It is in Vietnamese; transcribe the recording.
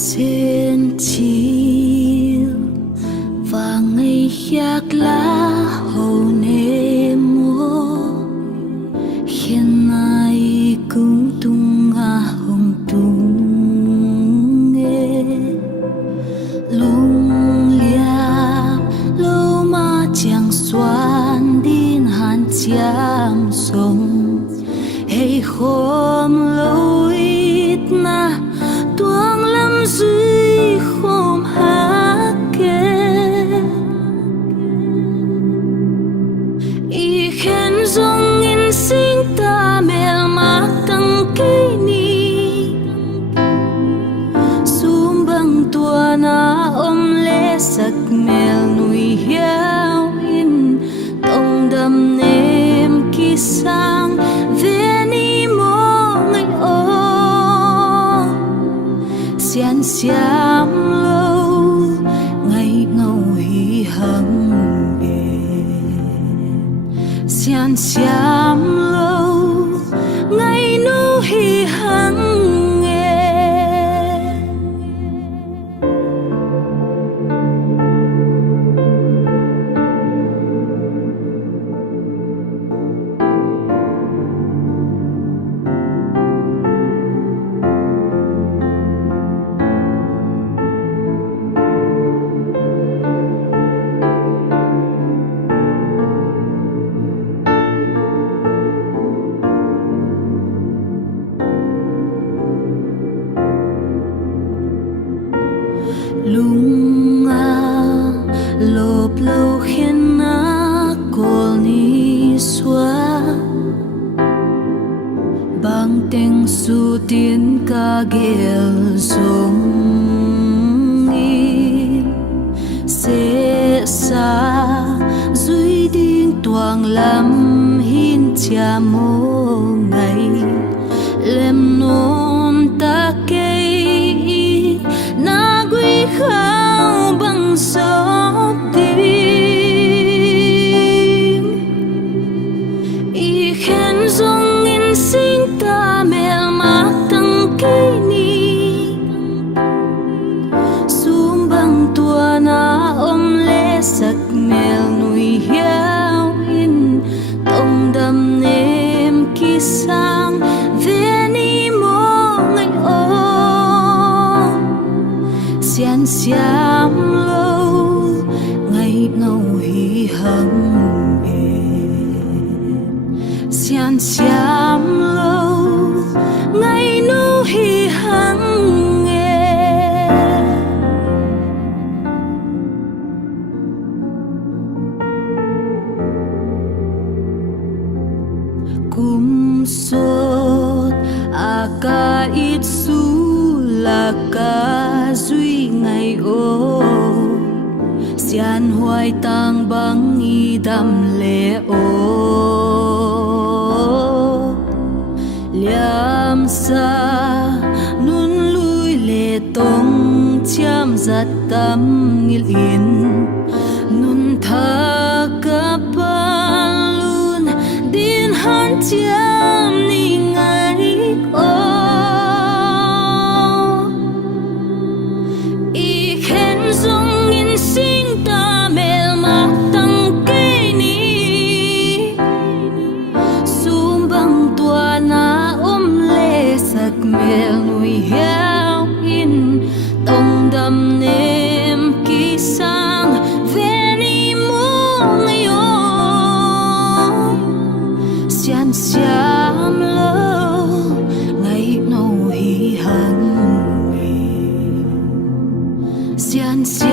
sen chiều và ngày khác lá hầu nê mùa hiện nay cũng tung ngà hồng tung nghe lung liap lâu mà chẳng xoan din hàn chạm sông hay khom lâu ít na tuang lâm dưới khom hát kê y khen dòng in sinh ta mel mạc tăng cây ni sum băng tua na ôm lê sắc mel nuôi hiao in tông đầm nêm kỳ sang về ni mô ngày ô xian xiam lâu ngày ngâu hi hằng xian xiam lâu ngày nu hi hằng lung lộp lâu khiến na cô ni xóa bằng tiếng su tiến ca ghel sông nghi sẽ xa dưới điên toàn lắm hin cha mô ngày lem nôn ta cây na quy khao bằng gió tim y khen dòng in sinh ta mel mạc tăng cây ni sum băng tua na ôm lê sắc mel nuôi hiao in tông đầm nêm kỳ sang về ni mô ngày ô xian xiam lâu ngày ngâu hi hằng xian xiam lâu ngày nu hi hằng kum sốt ca ít su là ca duy ngày ô xian hoài tang băng y đam lệ ô liam sa nun lui lệ tông cham giặt tâm ngil in nun tha ka pa lun din han cham ni ngày ô y khen dòng in sinh ta mel mạc tăng cây ni sum băng tua na ôm lê sắc mel nuôi hiao in tông đầm nêm kỳ sang về ni mô ngày ô xian xiam lâu ngày nâu hi hằng xian xiam